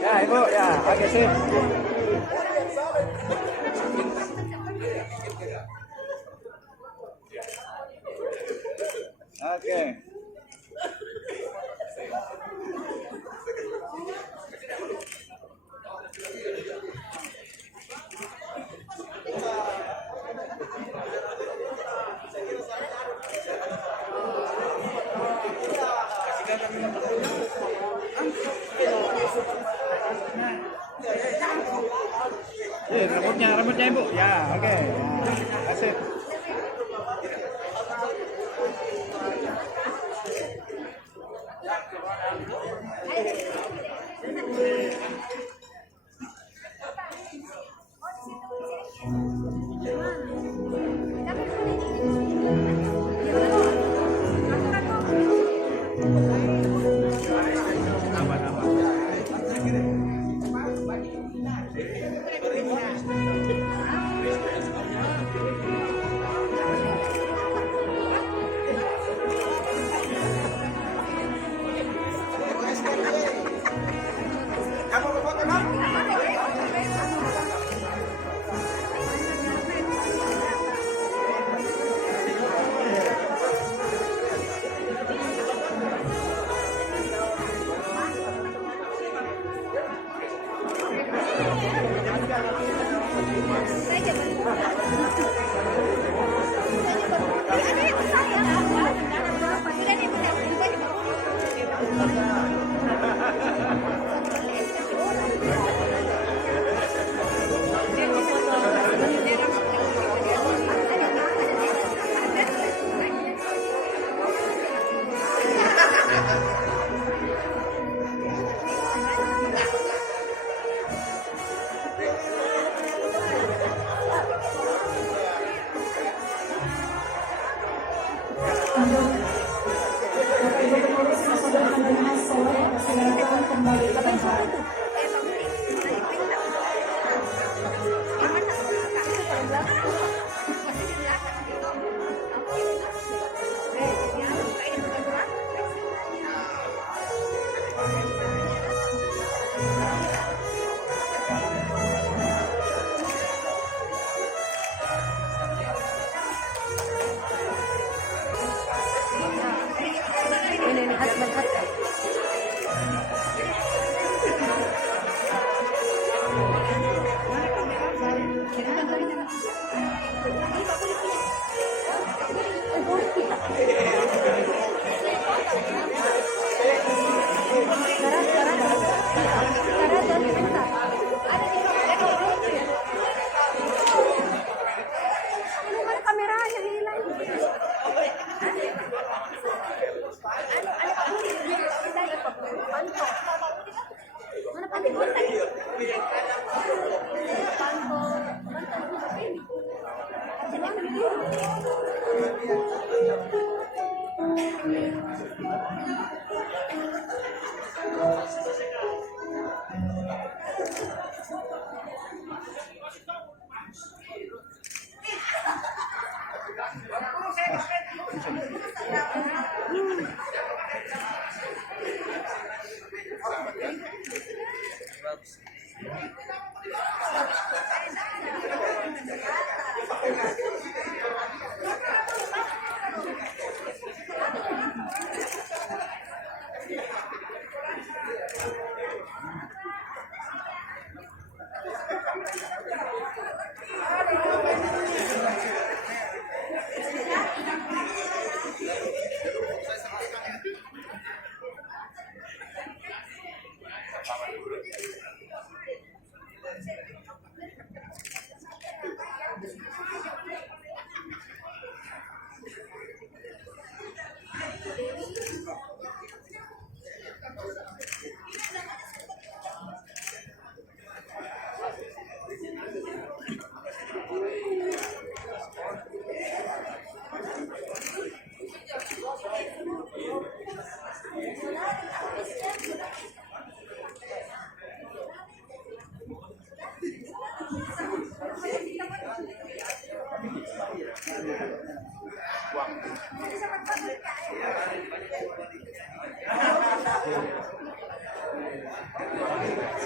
Ya, Ibu, ya, oke sih. Oke. Rambutnya Ibu. Ya, oke. Asik.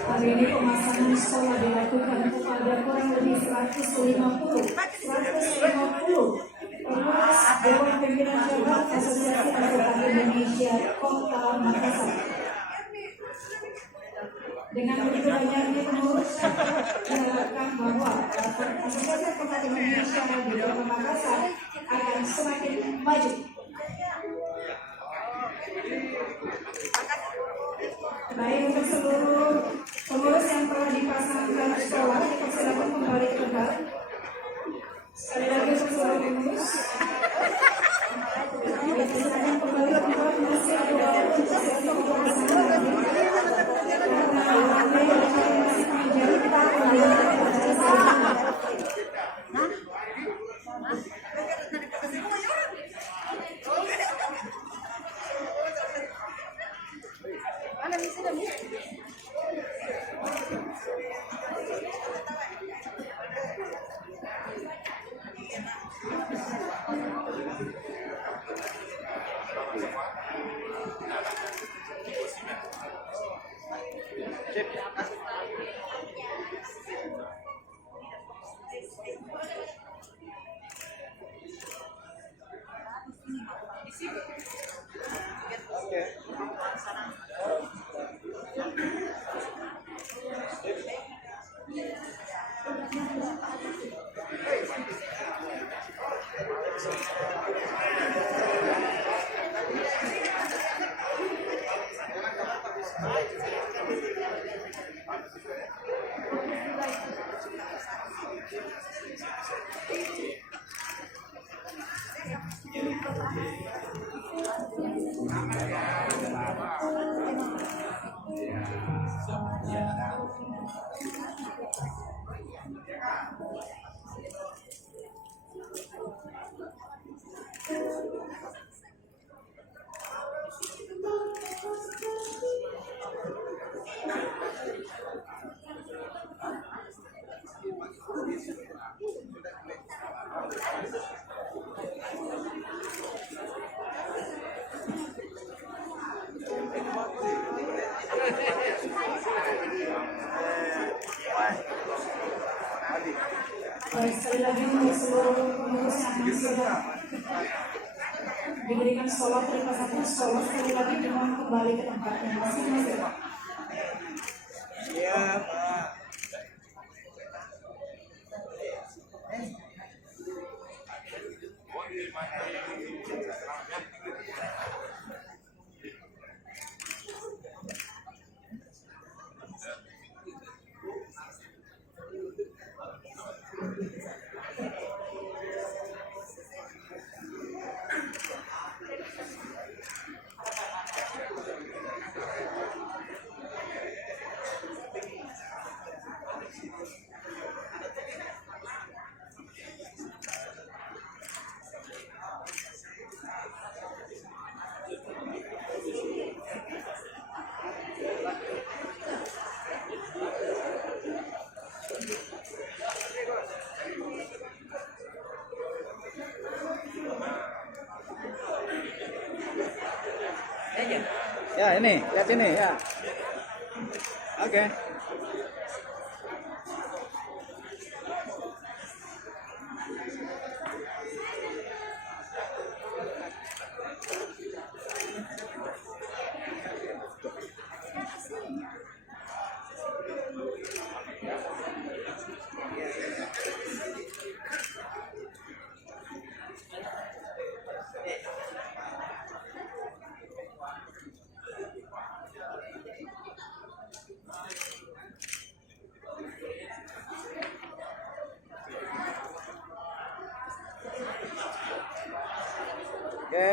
Hari ini pemasangan sekolah dilakukan kepada kurang lebih 150 pengurus Dewan Pimpinan Jabat Asosiasi Advokat Indonesia Kota Makassar. Dengan begitu banyaknya pengurus, diharapkan bahwa Asosiasi Advokat Indonesia di Kota Makassar akan semakin maju. Baik, untuk seluruh pengurus yang telah dipasangkan sekolah, dipersilakan kembali ke tempat. Sekali lagi untuk seluruh pengurus, dipersilakan kembali ke tempat. Masih ada waktu untuk siap-siap pemasangan. Karena lantai yang masih panjang, kita akan lanjutkan pada saat sekali lagi untuk seluruh pengurus yang sudah diberikan sekolah, terima kasih sekolah. Sekali lagi dengan kembali ke tempatnya masing-masing. Iya, Pak. Ya, ini, lihat sini ya. Oke. Oke.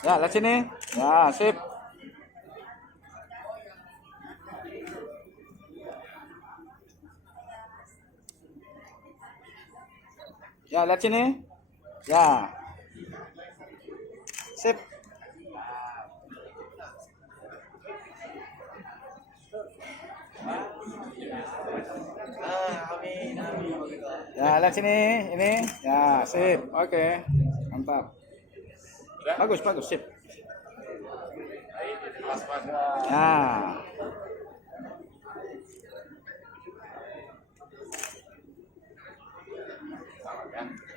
Ya, lihat sini. Ya, sip. Ya, lihat sini. Ya. Sip. Ya, lihat sini, ini. Ya, sip. Oke. Mantap. Bagus, bagus, sip. Nah.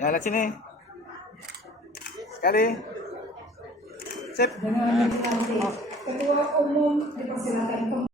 Ya, lihat sini. Sekali. Sip. Dengan dilantik, Ketua Umum dipersilakan